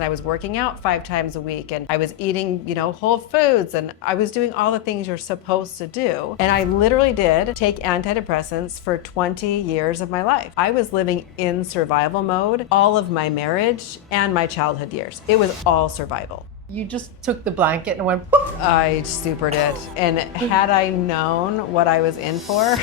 I was working out 5 times a week and I was eating, whole foods, and I was doing all the things you're supposed to do. And I literally did take antidepressants for 20 years of my life. I was living in survival mode all of my marriage and my childhood years. It was all survival. You just took the blanket and went, poof. I super did. And had I known what I was in for,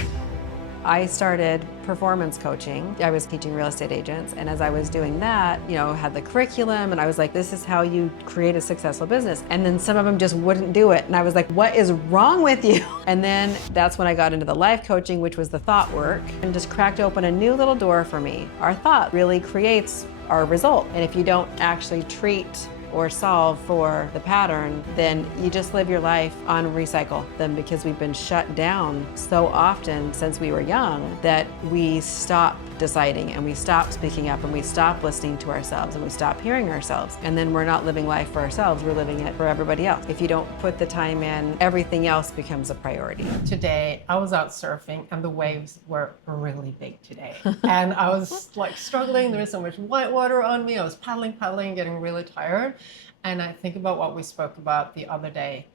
I started performance coaching. I was teaching real estate agents, and as I was doing that, had the curriculum, and I was like, this is how you create a successful business. And then some of them just wouldn't do it. And I was like, what is wrong with you? And then that's when I got into the life coaching, which was the thought work, and just cracked open a new little door for me. Our thought really creates our result. And if you don't actually treat or solve for the pattern, then you just live your life on recycle. Then because we've been shut down so often since we were young that we stop deciding and we stop speaking up and we stop listening to ourselves and we stop hearing ourselves. And then we're not living life for ourselves, we're living it for everybody else. If you don't put the time in, everything else becomes a priority. Today, I was out surfing and the waves were really big today. And I was like struggling. There was so much white water on me. I was paddling, getting really tired. And I think about what we spoke about the other day.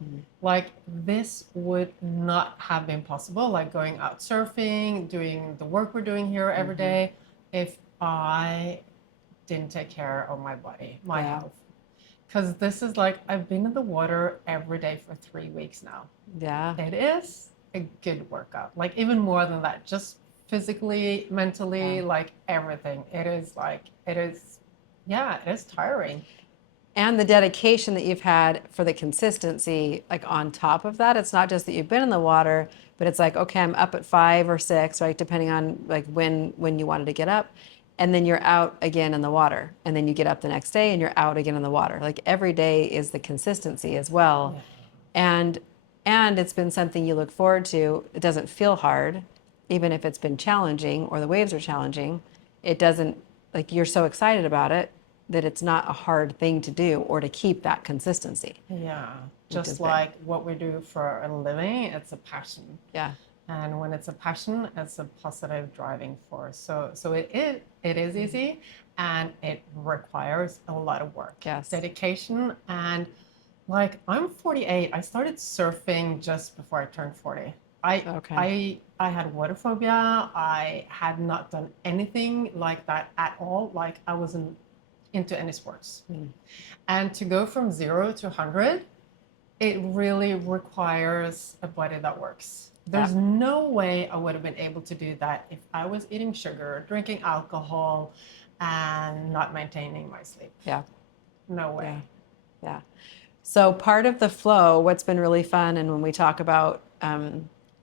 Like, this would not have been possible, like going out surfing, doing the work we're doing here every day, if I didn't take care of my body, my health. Because this is like, I've been in the water every day for 3 weeks now. Yeah. It is a good workout. Like, even more than that, just physically, mentally, like everything. It is tiring. And the dedication that you've had for the consistency, like on top of that, it's not just that you've been in the water, but it's like, okay, I'm up at 5 or 6, right? Depending on like when you wanted to get up. And then you're out again in the water. And then you get up the next day and you're out again in the water. Like every day is the consistency as well. Yeah. And it's been something you look forward to. It doesn't feel hard, even if it's been challenging or the waves are challenging. It doesn't, like you're so excited about it that it's not a hard thing to do or to keep that consistency. Yeah, just like what we do for a living, it's a passion. Yeah. And when it's a passion, it's a positive driving force. So it is easy, and it requires a lot of work, dedication. And like, I'm 48. I started surfing just before I turned 40. I had water phobia. I had not done anything like that at all. Like, I wasn't into any sports. And to go from 0 to 100, it really requires a body that works. There's no way I would have been able to do that if I was eating sugar, drinking alcohol, and not maintaining my sleep. Yeah. No way. Yeah. So part of the flow, what's been really fun, and when we talk about,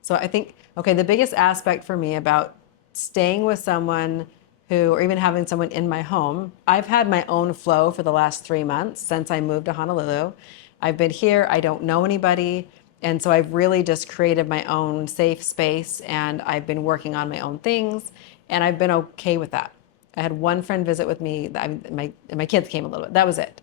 so I think, the biggest aspect for me about staying with someone or even having someone in my home, I've had my own flow for the last 3 months since I moved to Honolulu. I've been here, I don't know anybody. And so I've really just created my own safe space, and I've been working on my own things, and I've been okay with that. I had one friend visit with me, my kids came a little bit, that was it.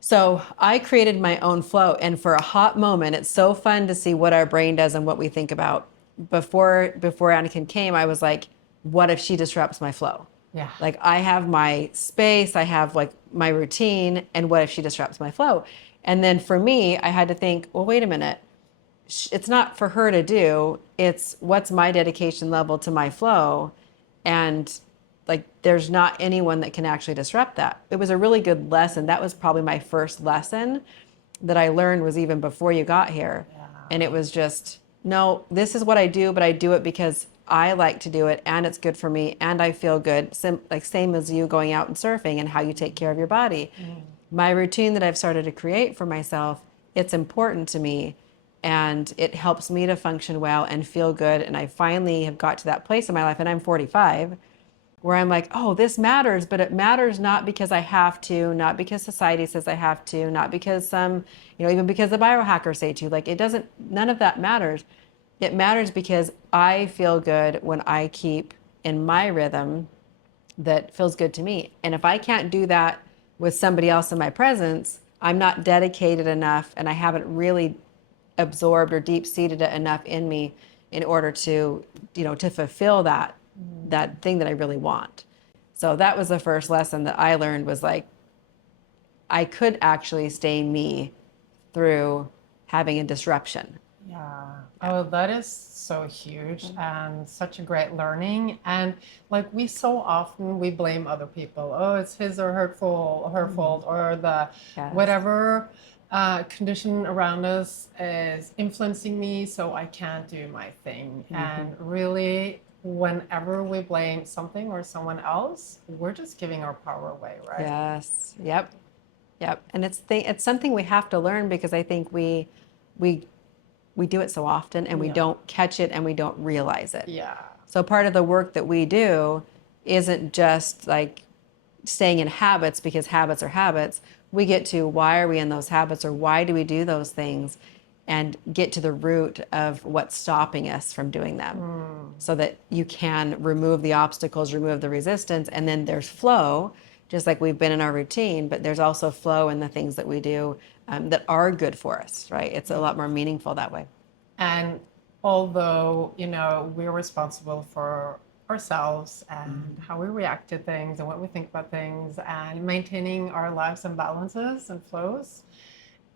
So I created my own flow, and for a hot moment, it's so fun to see what our brain does and what we think about. Before Anakin came, I was like, what if she disrupts my flow? Yeah. Like, I have my space, I have like my routine, and what if she disrupts my flow? And then for me, I had to think, well, wait a minute. It's not for her to do, it's what's my dedication level to my flow. And like, there's not anyone that can actually disrupt that. It was a really good lesson. That was probably my first lesson that I learned, was even before you got here. Yeah. And it was just, no, this is what I do, but I do it because I like to do it, and it's good for me, and I feel good. Same as you going out and surfing and how you take care of your body. My routine that I've started to create for myself, it's important to me, and it helps me to function well and feel good. And I finally have got to that place in my life, and I'm 45, where I'm like, oh, this matters, but it matters not because I have to, not because society says I have to, not because even because the biohackers say to, like, it doesn't, none of that matters. It matters because I feel good when I keep in my rhythm that feels good to me. And if I can't do that with somebody else in my presence, I'm not dedicated enough, and I haven't really absorbed or deep-seated it enough in me in order to, to fulfill that thing that I really want. So that was the first lesson that I learned, was like, I could actually stay me through having a disruption. Yeah. Oh, that is so huge and such a great learning. And like we so often we blame other people. Oh, it's his or her fault, or the Yes. whatever condition around us is influencing me, so I can't do my thing. And really, whenever we blame something or someone else, we're just giving our power away, right? Yes. Yep. Yep. And it's something we have to learn, because I think we we do it so often and we Yeah. don't catch it and we don't realize it. Yeah. So part of the work that we do isn't just like staying in habits, because habits are habits. We get to why are we in those habits, or why do we do those things, and get to the root of what's stopping us from doing them, so that you can remove the obstacles, remove the resistance, and then there's flow, just like we've been in our routine, but there's also flow in the things that we do that are good for us, right? It's a lot more meaningful that way. And although, we're responsible for ourselves and how we react to things and what we think about things and maintaining our lives and balances and flows,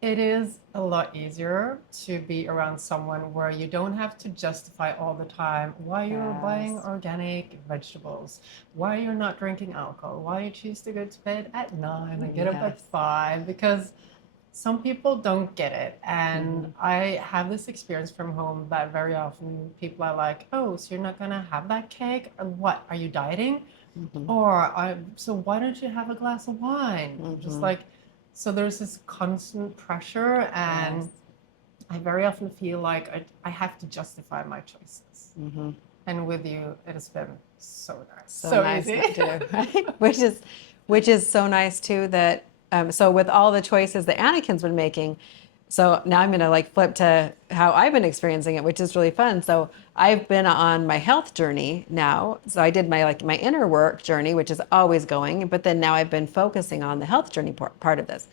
it is a lot easier to be around someone where you don't have to justify all the time why you're buying organic vegetables, why you're not drinking alcohol, why you choose to go to bed at 9 and get up at 5, because some people don't get it. And I have this experience from home that very often people are like, oh, so you're not going to have that cake? Or what? Are you dieting? Or so why don't you have a glass of wine? Just like, so there's this constant pressure. And I very often feel like I have to justify my choices. And with you, it has been so nice. So nice easy. to do, right? Which is so nice too, that so with all the choices that Anakin's been making, so now I'm gonna like flip to how I've been experiencing it, which is really fun. So I've been on my health journey now. So I did my inner work journey, which is always going, but then now I've been focusing on the health journey part of this.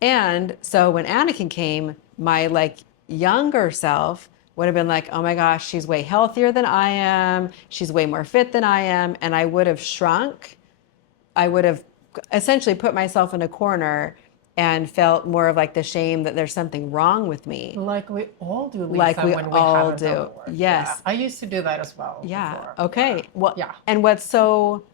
And so when Anakin came, my like younger self would have been like, oh my gosh, she's way healthier than I am. She's way more fit than I am. And I would have shrunk. I would have essentially put myself in a corner and felt more of like the shame that there's something wrong with me. Like we all do, Lisa, Like we when we all have do. a work. Yes. Yeah. I used to do that as well. Yeah. Before. Okay. Yeah. Well, yeah. And what's so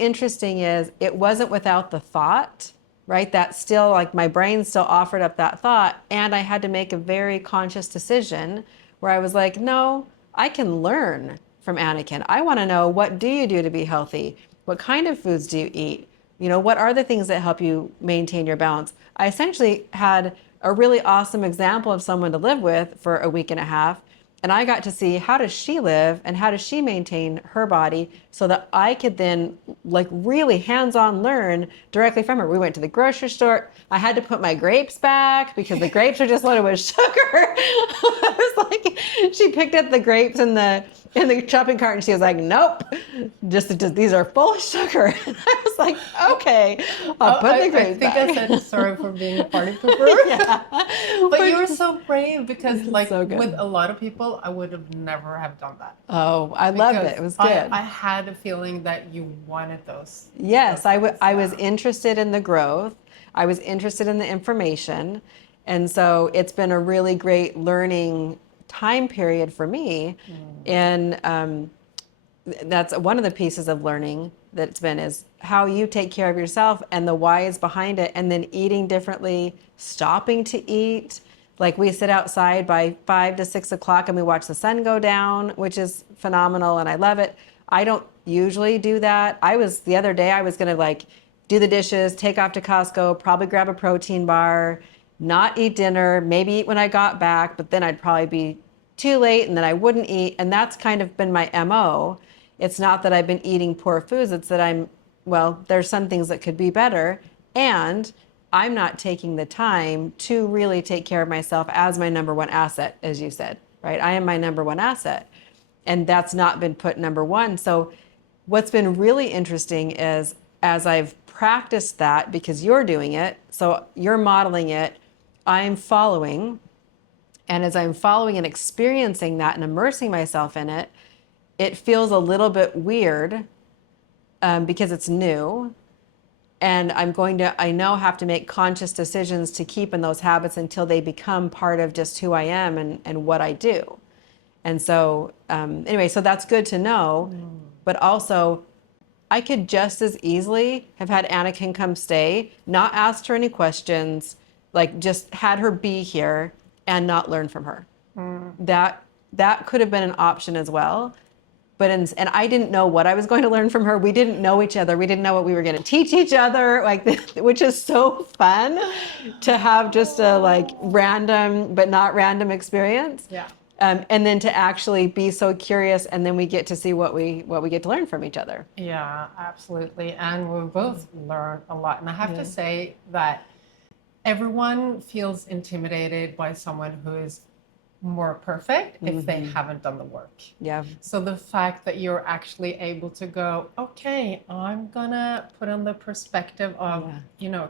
interesting is it wasn't without the thought, right? That still, like, my brain still offered up that thought, and I had to make a very conscious decision where I was like, no, I can learn from Anakin. I want to know, what do you do to be healthy? What kind of foods do you eat? What are the things that help you maintain your balance? I essentially had a really awesome example of someone to live with for a week and a half. And I got to see, how does she live and how does she maintain her body, so that I could then like really hands-on learn directly from her. We went to the grocery store. I had to put my grapes back because the grapes are just loaded with sugar. I was like, she picked up the grapes in the shopping cart and she was like, nope, just these are full of sugar. And I was like, okay, I'll put the grapes back. I think I said sorry for being a party pooper. Yeah. But you were so brave, because like so with a lot of people, I would have never have done that. Oh, I loved it. It was good. I had a feeling that you wanted those. Yes, I was interested in the growth. I was interested in the information. And so it's been a really great learning time period for me. And that's one of the pieces of learning that's been, is how you take care of yourself and the whys behind it, and then eating differently, stopping to eat. Like, we sit outside by 5 to 6 o'clock and we watch the sun go down, which is phenomenal, and I love it. I don't usually do that. The other day I was gonna like do the dishes, take off to Costco, probably grab a protein bar, not eat dinner, maybe eat when I got back, but then I'd probably be too late and then I wouldn't eat. And that's kind of been my MO. It's not that I've been eating poor foods, it's that there's some things that could be better. And I'm not taking the time to really take care of myself as my number one asset, as you said, right? I am my number one asset. And that's not been put number one. So what's been really interesting is, as I've practiced that, because you're doing it, so you're modeling it, I'm following. And as I'm following and experiencing that and immersing myself in it, it feels a little bit weird because it's new. And I know have to make conscious decisions to keep in those habits until they become part of just who I am and what I do. And so, anyway, so that's good to know. But also, I could just as easily have had Anakin come stay, not asked her any questions, like just had her be here and not learn from her. That could have been an option as well. But and I didn't know what I was going to learn from her. We didn't know each other. We didn't know what we were going to teach each other, which is so fun to have just a like random but not random experience. Yeah. And then to actually be so curious, and then we get to see what we get to learn from each other. Yeah, absolutely. And we both learned a lot. And I have to say that everyone feels intimidated by someone who is more perfect if they haven't done the work. Yeah. So the fact that you're actually able to go, okay, I'm gonna put on the perspective of,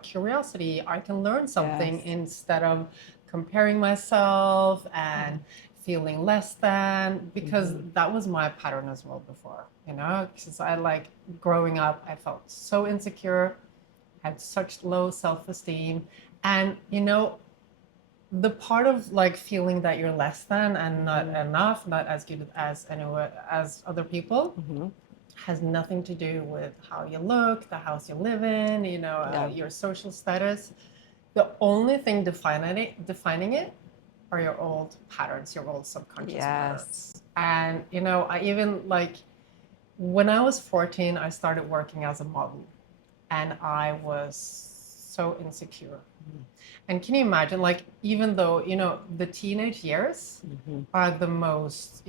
curiosity. I can learn something instead of comparing myself and feeling less than, because that was my pattern as well before, because I growing up, I felt so insecure, had such low self-esteem. And, the part of feeling that you're less than and not enough, not as good as other people, has nothing to do with how you look, the house you live in, your social status. The only thing defining it are your old patterns, your old subconscious patterns. And I even when I was 14, I started working as a model, and I was so insecure. And can you imagine, even though, the teenage years are the most,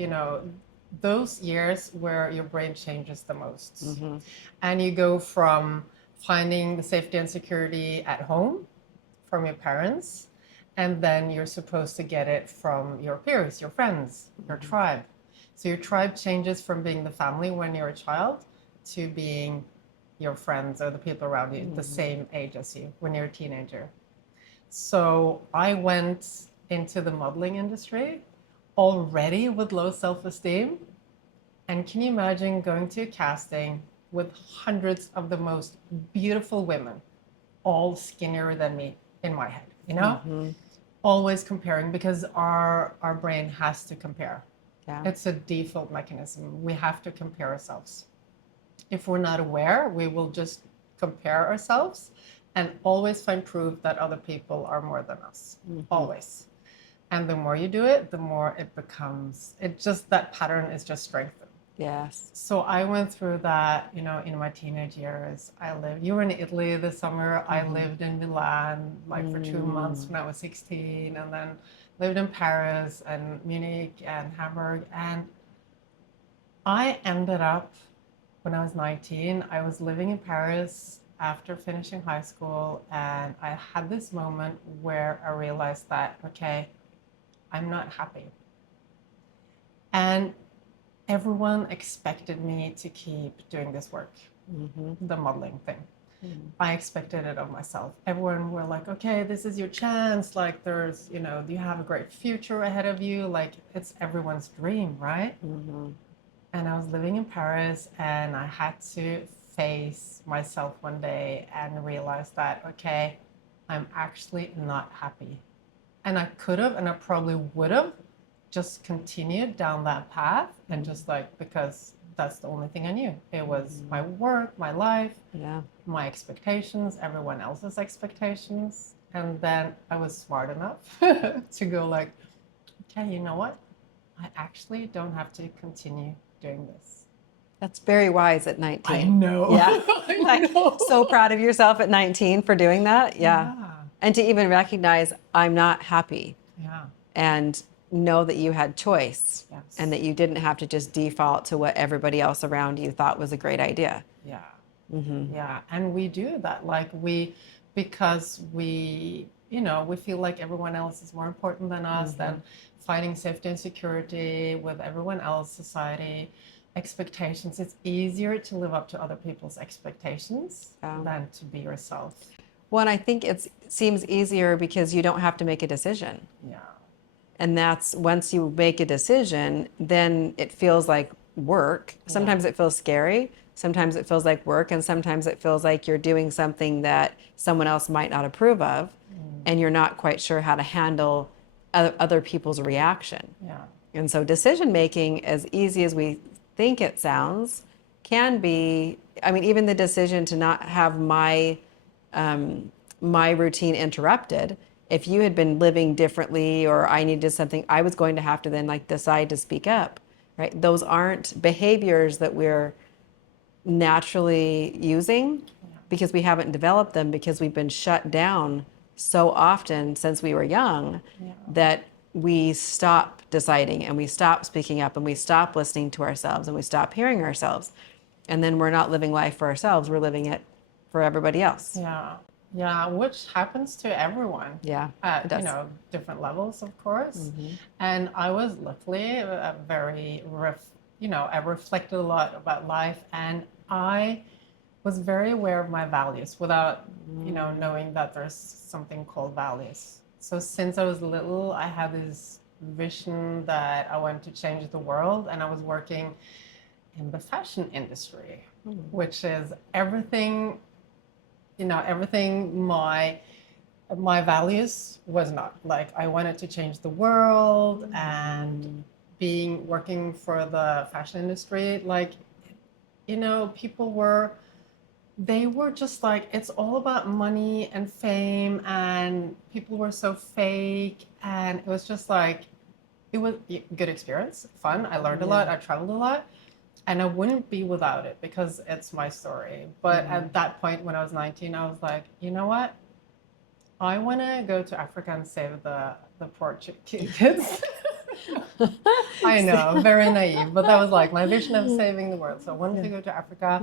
those years where your brain changes the most. And you go from finding the safety and security at home from your parents, and then you're supposed to get it from your peers, your friends, your tribe. So your tribe changes from being the family when you're a child to being your friends or the people around you, the same age as you when you're a teenager. So I went into the modeling industry already with low self-esteem. And can you imagine going to a casting with hundreds of the most beautiful women, all skinnier than me in my head, Always comparing, because our brain has to compare. Yeah. It's a default mechanism. We have to compare ourselves. If we're not aware, we will just compare ourselves and always find proof that other people are more than us. Always. And the more you do it, the more it becomes, that pattern is just strengthened. Yes. So I went through that, in my teenage years. You were in Italy this summer. I lived in Milan for 2 months when I was 16, and then lived in Paris and Munich and Hamburg. And I ended up, when I was 19, I was living in Paris after finishing high school, and I had this moment where I realized that, okay, I'm not happy. And everyone expected me to keep doing this work, the modeling thing. I expected it of myself. Everyone were like, okay, this is your chance. There's, you have a great future ahead of you. It's everyone's dream, right? And I was living in Paris, and I had to face myself one day and realize that, okay, I'm actually not happy. And I could have, and I probably would have just continued down that path, and just because that's the only thing I knew. It was my work, my life, my expectations, everyone else's expectations. And then I was smart enough to go okay, you know what? I actually don't have to continue doing this. That's very wise at 19. I know. Yeah. I know. So proud of yourself at 19 for doing that. Yeah. And to even recognize I'm not happy. Yeah. And know that you had choice. Yes. And that you didn't have to just default to what everybody else around you thought was a great idea. Yeah. Yeah. And we do that. Because we feel like everyone else is more important than us, than finding safety and security with everyone else, society, expectations. It's easier to live up to other people's expectations than to be yourself. Well, and I think it seems easier because you don't have to make a decision. Yeah. And that's, once you make a decision, then it feels like work. Sometimes it feels scary. Sometimes it feels like work, and sometimes it feels like you're doing something that someone else might not approve of, and you're not quite sure how to handle other people's reaction. Yeah. And so decision making, as easy as we think it sounds, can be, I mean, even the decision to not have my routine interrupted. If you had been living differently, or I needed something, I was going to have to then like decide to speak up, right? Those aren't behaviors that we're naturally using because we haven't developed them, because we've been shut down so often since we were young that we stop deciding, and we stop speaking up, and we stop listening to ourselves, and we stop hearing ourselves. And then we're not living life for ourselves, we're living it for everybody else. Yeah. Yeah, which happens to everyone. Yeah, it At, does. you know, different levels, of course. And I was luckily very, I reflected a lot about life, and I was very aware of my values without, knowing that there's something called values. So since I was little, I had this vision that I wanted to change the world, and I was working in the fashion industry, which is everything, everything my values was not. Like, I wanted to change the world, and working for the fashion industry, like, people they were just like, it's all about money and fame, and people were so fake, and it was just like, it was a good experience, fun. I learned a lot, I traveled a lot, and I wouldn't be without it because it's my story. But at that point, when I was 19, I was like, you know what? I want to go to Africa and save the poor kids. I know, very naive, but that was like my vision of saving the world. So I wanted to go to Africa.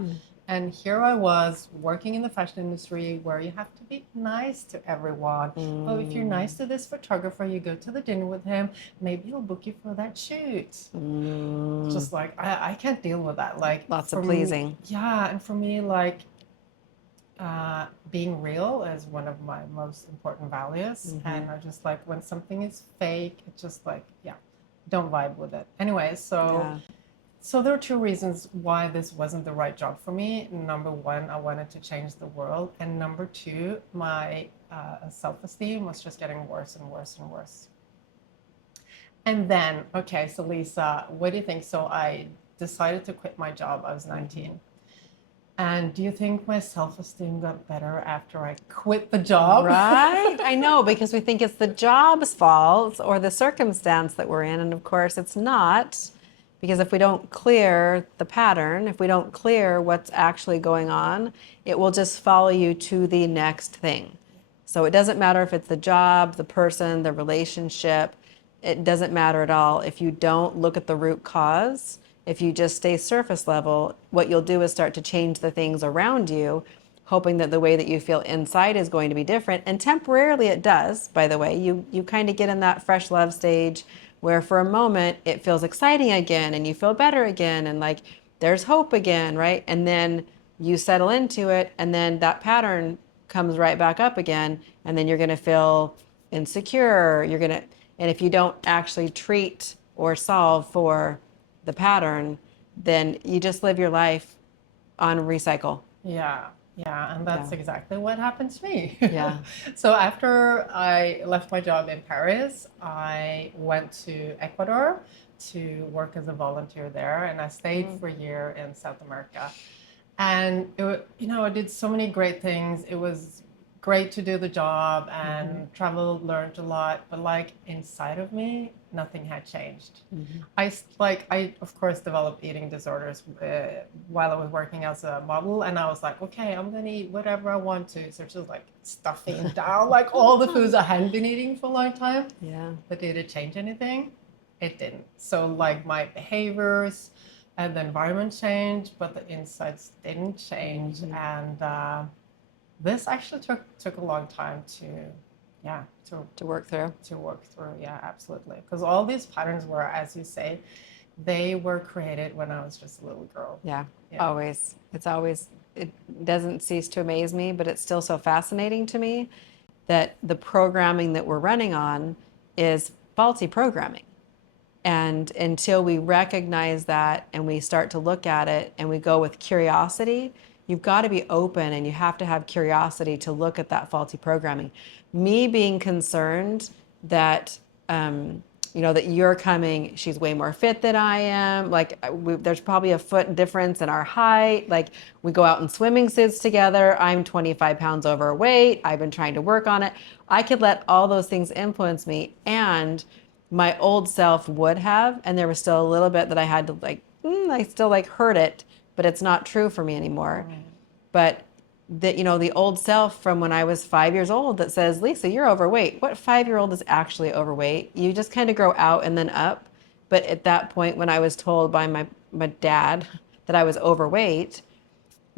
And here I was working in the fashion industry, where you have to be nice to everyone. Oh, if you're nice to this photographer, you go to the dinner with him, maybe he'll book you for that shoot. Just like, I can't deal with that. Like, lots of pleasing. And for me, like, being real is one of my most important values. And I just like, when something is fake, it's just like, don't vibe with it. Anyway, so there are two reasons why this wasn't the right job for me. Number one, I wanted to change the world. And number two, my self-esteem was just getting worse and worse and worse. And then, okay, so Lisa, what do you think? So I decided to quit my job. I was 19. And do you think my self-esteem got better after I quit the job? Right? I know, because we think it's the job's fault or the circumstance that we're in. And of course, it's not. Because if we don't clear the pattern, if we don't clear what's actually going on, it will just follow you to the next thing. So it doesn't matter if it's the job, the person, the relationship. It doesn't matter at all. If you don't look at the root cause, if you just stay surface level, what you'll do is start to change the things around you, hoping that the way that you feel inside is going to be different. And temporarily it does, by the way. You kind of get in that fresh love stage where for a moment it feels exciting again, and you feel better again, and like there's hope again, right? And then you settle into it, and then that pattern comes right back up again, and then you're going to feel insecure. And if you don't actually treat or solve for the pattern, then you just live your life on recycle. Yeah, and that's exactly what happened to me. Yeah. So after I left my job in Paris, I went to Ecuador to work as a volunteer there, and I stayed for a year in South America. And I did so many great things. It was great to do the job and travel, learned a lot, but like inside of me, nothing had changed. I of course developed eating disorders while I was working as a model, and I was like, okay, I'm gonna eat whatever I want to. So just like stuffing down like all the foods I hadn't been eating for a long time. Yeah. But did it change anything? It didn't. So like my behaviors and the environment changed, but the insides didn't change. And this actually took a long time to work through. Yeah, absolutely. Because all these patterns were, as you say, they were created when I was just a little girl. Yeah. Always. It doesn't cease to amaze me, but it's still so fascinating to me that the programming that we're running on is faulty programming. And until we recognize that and we start to look at it and we go with curiosity, you've got to be open and you have to have curiosity to look at that faulty programming. Me being concerned that, that you're coming, she's way more fit than I am. Like there's probably a foot difference in our height. Like we go out in swimming suits together. I'm 25 pounds overweight. I've been trying to work on it. I could let all those things influence me, and my old self would have, and there was still a little bit that I had to I still heard it, but it's not true for me anymore. But the old self from when I was 5 years old that says, Lisa, you're overweight. What 5-year-old is actually overweight? You just kind of grow out and then up. But at that point, when I was told by my dad that I was overweight,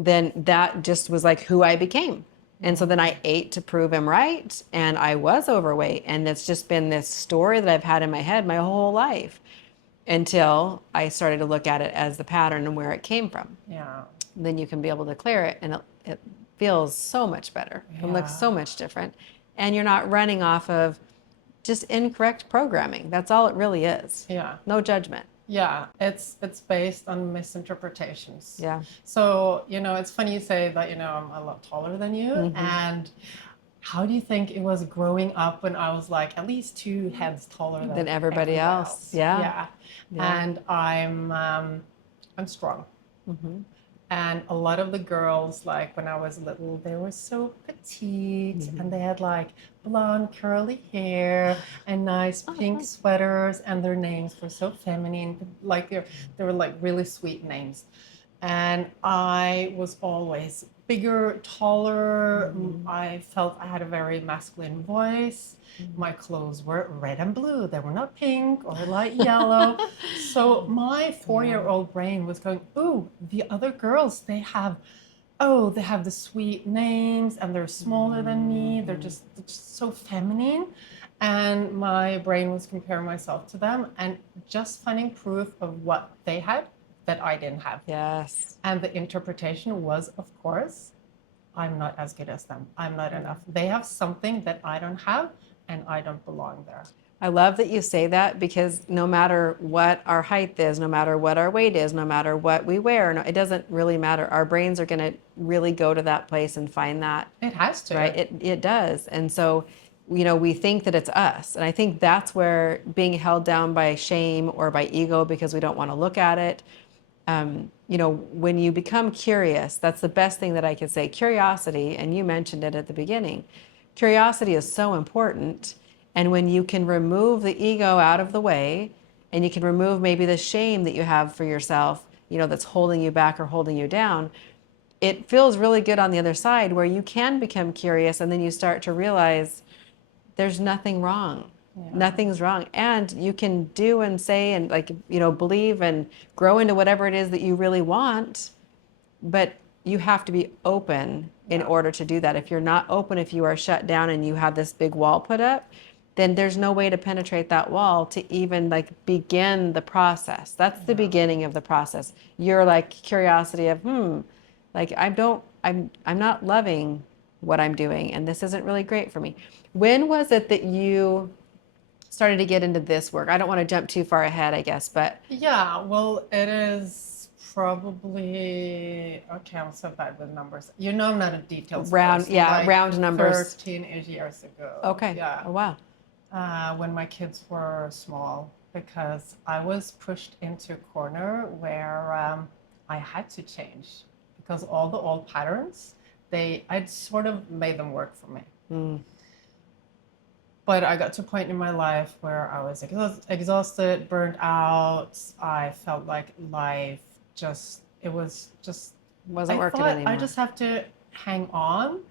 then that just was like who I became. And so then I ate to prove him right, and I was overweight. And it's just been this story that I've had in my head my whole life until I started to look at it as the pattern and where it came from. Yeah. Then you can be able to clear it, and it feels so much better. It looks so much different. And you're not running off of just incorrect programming. That's all it really is. Yeah. No judgment. Yeah, it's based on misinterpretations. Yeah. So, it's funny you say that, I'm a lot taller than you. And how do you think it was growing up when I was like at least 2 heads taller than everybody else? Yeah. And I'm strong. And a lot of the girls, like when I was little, they were so petite and they had like blonde curly hair and nice pink sweaters, and their names were so feminine. Like they were like really sweet names. And I was always bigger, taller. I felt I had a very masculine voice. My clothes were red and blue. They were not pink or light yellow. So my 4-year-old brain was going, ooh, the other girls, they have the sweet names and they're smaller than me. They're just so feminine. And my brain was comparing myself to them and just finding proof of what they had that I didn't have. Yes. And the interpretation was, of course, I'm not as good as them. I'm not enough. They have something that I don't have, and I don't belong there. I love that you say that, because no matter what our height is, no matter what our weight is, no matter what we wear, it doesn't really matter. Our brains are going to really go to that place and find that. It has to. Right? It does. And so, we think that it's us. And I think that's where being held down by shame or by ego because we don't want to look at it. When you become curious, that's the best thing that I could say. Curiosity, and you mentioned it at the beginning, curiosity is so important. And when you can remove the ego out of the way, and you can remove maybe the shame that you have for yourself, that's holding you back or holding you down, it feels really good on the other side where you can become curious, and then you start to realize there's nothing wrong. Yeah. Nothing's wrong. And you can do and say and believe and grow into whatever it is that you really want. But you have to be open in order to do that. If you're not open, if you are shut down and you have this big wall put up, then there's no way to penetrate that wall to even begin the process. That's the beginning of the process. You're curiosity of, I'm not loving what I'm doing, and this isn't really great for me. When was it that you started to get into this work? I don't want to jump too far ahead, I guess, but. Yeah, well, it is probably, okay, I'm so bad with numbers. I'm not a details round, person. Round numbers. 13 years ago. Okay. Yeah. Oh, wow. When my kids were small, because I was pushed into a corner where I had to change, because all the old patterns, I'd sort of made them work for me. But I got to a point in my life where I was exhausted, burnt out. I felt like life wasn't working anymore. I just have to hang on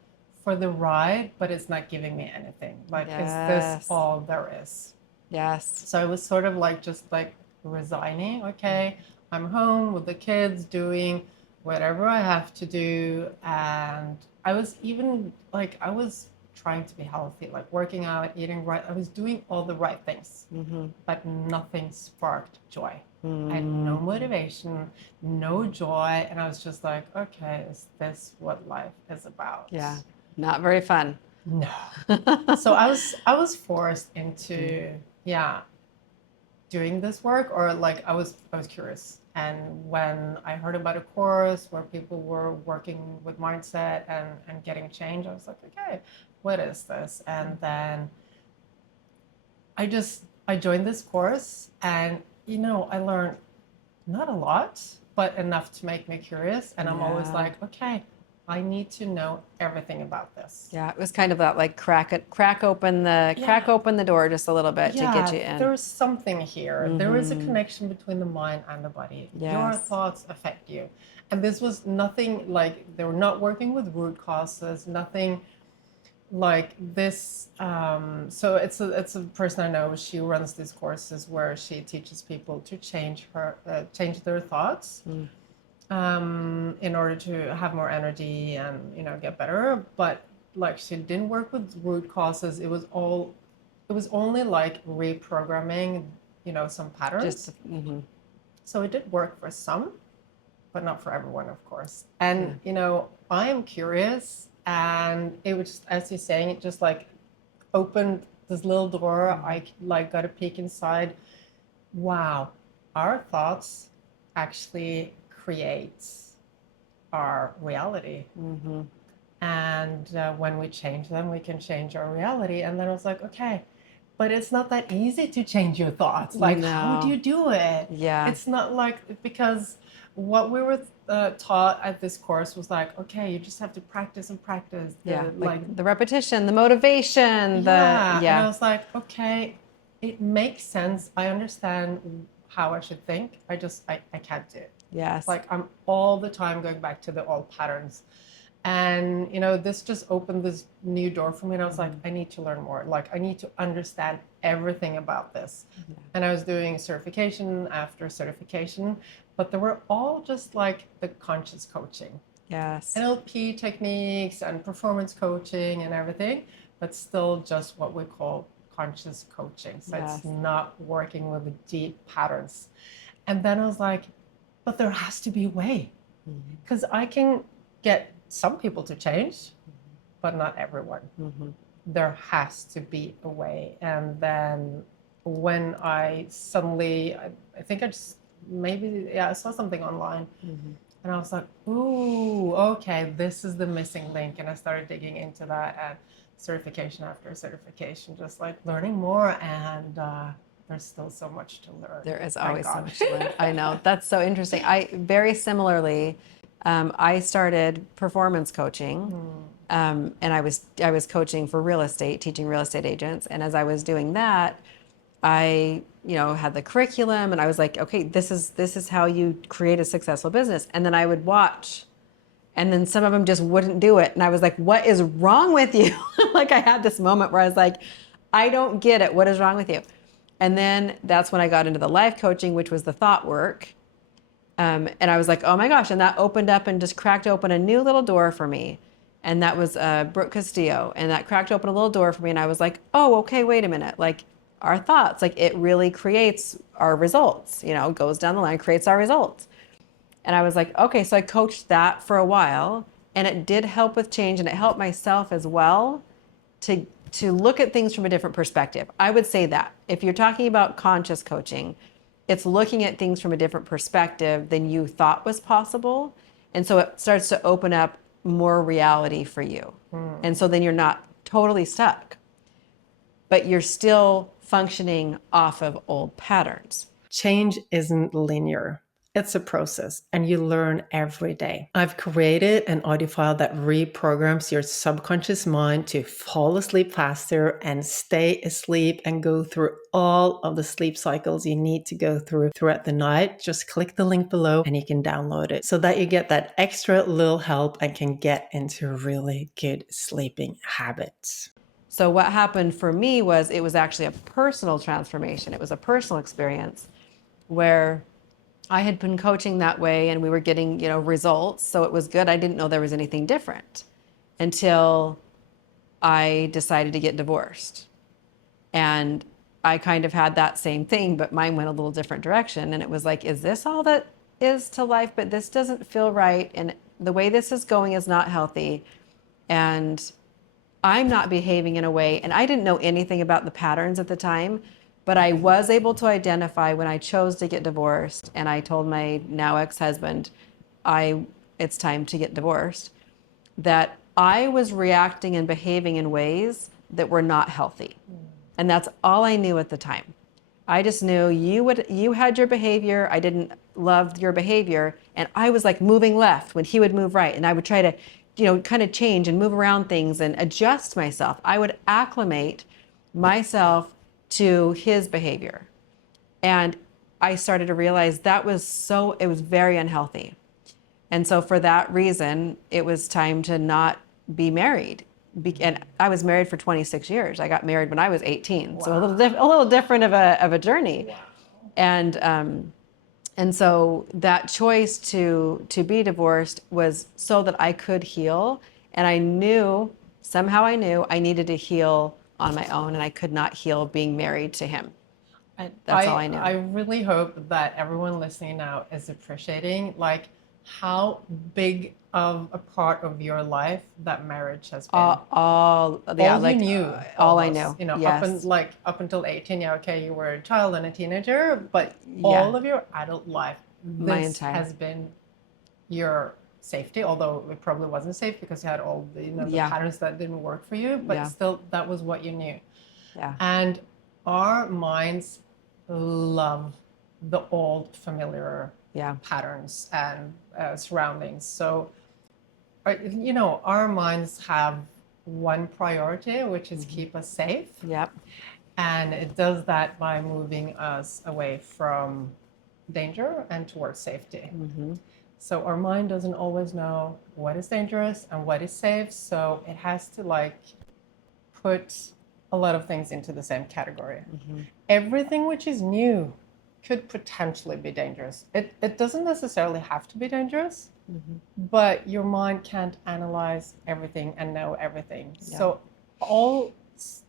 for the ride, but it's not giving me anything. Is this all there is? Yes. So I was sort of just resigning. Okay, I'm home with the kids doing whatever I have to do. And I was even I was trying to be healthy, working out, eating right. I was doing all the right things, but nothing sparked joy. I had no motivation, no joy. And I was just okay, is this what life is about? Yeah. Not very fun. No. So I was forced into, doing this work, or like I was curious. And when I heard about a course where people were working with mindset and getting change, I was like, okay, what is this? And then I joined this course, and I learned not a lot, but enough to make me curious. And I'm always like, okay, I need to know everything about this. Yeah, it was kind of that like crack open the door just a little bit to get you in. There's something here. There is a connection between the mind and the body. Your Yes. thoughts affect you. And this was nothing like they were not working with root causes, nothing like this. So it's a person I know. She runs these courses where she teaches people to change their thoughts in order to have more energy and get better. But like she didn't work with root causes. It was only like reprogramming some patterns. So it did work for some, but not for everyone, of course. And I am curious, and it was just, as you're saying, it just like opened this little door. I like got a peek inside. Wow, our thoughts actually create our reality. And when we change them, we can change our reality. And then I was like, okay, but it's not that easy to change your thoughts. Like, how do you do it? Yeah. It's not like, because what we were taught at this course was like, okay, you just have to practice and practice. Like the repetition, the motivation, And I was like, okay, it makes sense. I understand how I should think. I can't do it. Yes. Like I'm all the time going back to the old patterns. And this just opened this new door for me, and I was like, I need to learn more. Like I need to understand everything about this. And I was doing certification after certification, but they were all just like the conscious coaching. Yes. NLP techniques and performance coaching and everything, but still just what we call conscious coaching. So it's not working with the deep patterns. And then I was like, but there has to be a way, because I can get some people to change, but not everyone. There has to be a way. And then when I suddenly, I think I just I saw something online, and I was like, ooh, okay, this is the missing link. And I started digging into that, and certification after certification, just like learning more. And there's still so much to learn. There is always so much to learn. I know. That's so interesting. Very similarly, I started performance coaching, and I was coaching for real estate, teaching real estate agents. And as I was doing that, I had the curriculum, and I was like, okay, this is how you create a successful business. And then I would watch, and then some of them just wouldn't do it, and I was like, what is wrong with you? Like I had this moment where I was like, I don't get it. What is wrong with you? And then that's when I got into the life coaching, which was the thought work. And I was like, oh my gosh. And that opened up and just cracked open a new little door for me. And that was Brooke Castillo. And that cracked open a little door for me. And I was like, oh, okay, wait a minute. Like our thoughts, like it really creates our results, goes down the line, creates our results. And I was like, okay, so I coached that for a while, and it did help with change, and it helped myself as well to look at things from a different perspective. I would say that if you're talking about conscious coaching, it's looking at things from a different perspective than you thought was possible. And so it starts to open up more reality for you. And so then you're not totally stuck, but you're still functioning off of old patterns. Change isn't linear. It's a process, and you learn every day. I've created an audio file that reprograms your subconscious mind to fall asleep faster and stay asleep and go through all of the sleep cycles you need to go through throughout the night. Just click the link below and you can download it so that you get that extra little help and can get into really good sleeping habits. So what happened for me was it was actually a personal transformation. It was a personal experience where I had been coaching that way, and we were getting, results. So it was good. I didn't know there was anything different until I decided to get divorced. And I kind of had that same thing, but mine went a little different direction. And it was like, is this all that is to life? But this doesn't feel right. And the way this is going is not healthy. And I'm not behaving in a way, and I didn't know anything about the patterns at the time, But I was able to identify when I chose to get divorced, and I told my now ex-husband, it's time to get divorced, that I was reacting and behaving in ways that were not healthy. And that's all I knew at the time. I just knew you had your behavior, I didn't love your behavior, and I was like moving left when he would move right, and I would try to, kind of change and move around things and adjust myself. I would acclimate myself to his behavior. And I started to realize it was very unhealthy. And so for that reason, it was time to not be married. And I was married for 26 years. I got married when I was 18. Wow. So a little different of a journey. Wow. And so that choice to be divorced was so that I could heal. And somehow I knew I needed to heal on my own, and I could not heal being married to him. That's all I knew. I really hope that everyone listening now is appreciating how big of a part of your life that marriage has been. All you knew. All I knew. Yes. Up until 18, okay, you were a child and a teenager, but all of your adult life, this has been your safety, although it probably wasn't safe because you had all the, the patterns that didn't work for you, but still that was what you knew. Yeah. And our minds love the old familiar patterns and surroundings. So, our minds have one priority, which is keep us safe. Yep. And it does that by moving us away from danger and towards safety. Mm-hmm. So our mind doesn't always know what is dangerous and what is safe. So it has to put a lot of things into the same category. Mm-hmm. Everything which is new could potentially be dangerous. It doesn't necessarily have to be dangerous, but your mind can't analyze everything and know everything. Yeah. So all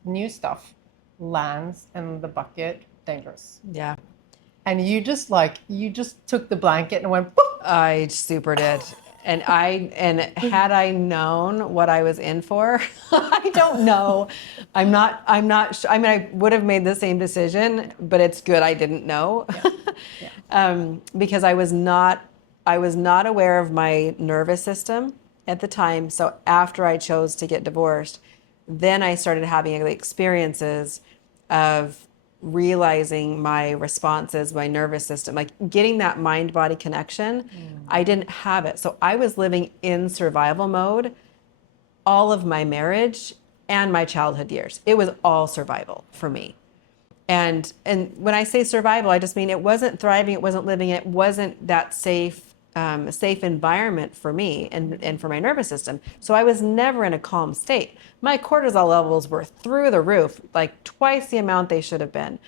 new stuff lands in the bucket dangerous. Yeah. And you just took the blanket and went, boop. I super did. And had I known what I was in for, I don't know. I'm not sure. I mean, I would have made the same decision, but it's good I didn't know. Yeah. Because I was not aware of my nervous system at the time. So after I chose to get divorced, then I started having experiences of realizing my responses, my nervous system, getting that mind-body connection. I didn't have it. So I was living in survival mode all of my marriage and my childhood years. It was all survival for me. And when I say survival, I just mean it wasn't thriving, it wasn't living, it wasn't that safe environment for me and for my nervous system. So I was never in a calm state. My cortisol levels were through the roof, twice the amount they should have been.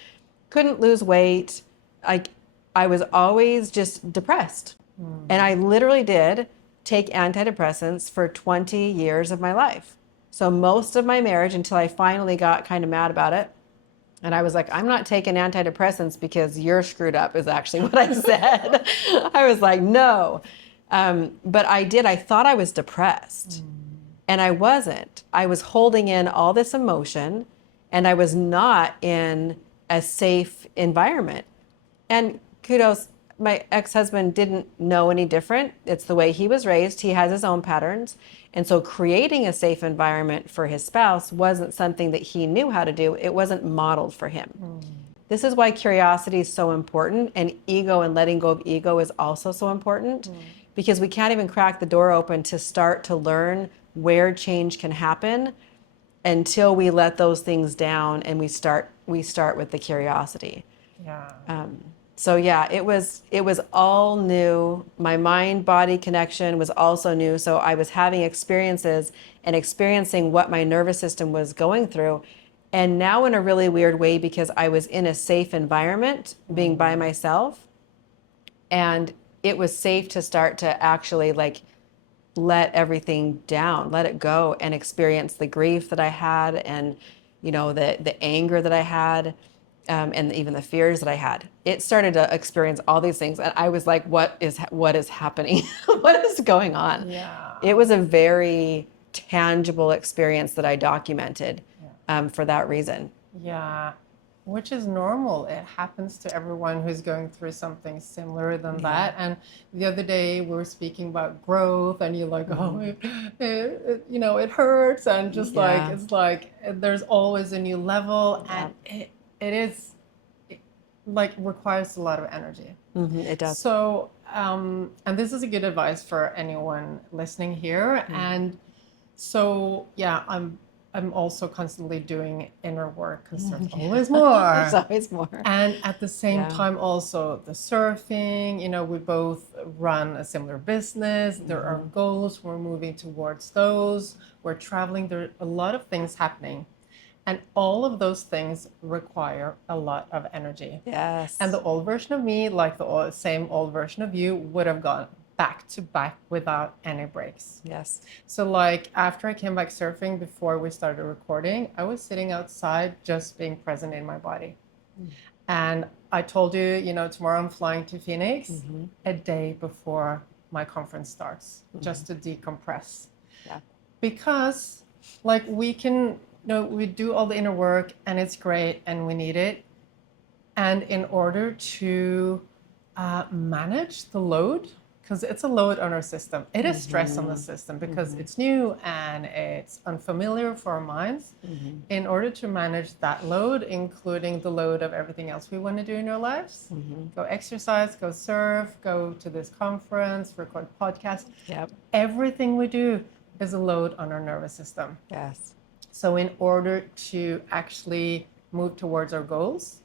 Couldn't lose weight. I was always just depressed. And I literally did take antidepressants for 20 years of my life. So most of my marriage, until I finally got kind of mad about it, and I was like, I'm not taking antidepressants because you're screwed up, is actually what I said. I was like, no. But I did. I thought I was depressed. And I wasn't. I was holding in all this emotion, and I was not in a safe environment. And kudos, my ex-husband didn't know any different. It's the way he was raised. He has his own patterns. And so creating a safe environment for his spouse wasn't something that he knew how to do. It wasn't modeled for him. This is why curiosity is so important, and ego and letting go of ego is also so important, because we can't even crack the door open to start to learn where change can happen until we let those things down and we start with the curiosity. Yeah. So yeah, it was all new. My mind-body connection was also new. So I was having experiences and experiencing what my nervous system was going through. And now in a really weird way, because I was in a safe environment, being by myself, and it was safe to start to actually let everything down, let it go, and experience the grief that I had, and the anger that I had. And even the fears that I had. It started to experience all these things. And I was like, what is happening? What is going on? Yeah. It was a very tangible experience that I documented for that reason. Yeah. which is normal. It happens to everyone who's going through something similar than that. And the other day we were speaking about growth, and you're like, oh, it hurts, and just like it's like there's always a new level, and it is like requires a lot of energy. It does. So, and this is a good advice for anyone listening here. And so, yeah, I'm also constantly doing inner work because there's always more. There's always more. And at the same time, also the surfing, we both run a similar business. There are goals. We're moving towards those. We're traveling. There are a lot of things happening. And all of those things require a lot of energy. Yes. And the old version of me, like the same old version of you, would have gone back to back without any breaks. Yes. So like after I came back surfing, before we started recording, I was sitting outside just being present in my body. And I told you, tomorrow I'm flying to Phoenix a day before my conference starts, just to decompress. Yeah. Because like we can, we do all the inner work and it's great and we need it. And in order to manage the load, because it's a load on our system, it is stress on the system because it's new and it's unfamiliar for our minds. In order to manage that load, including the load of everything else we want to do in our lives, go exercise, go surf, go to this conference, record podcasts. Everything we do is a load on our nervous system. Yes. So in order to actually move towards our goals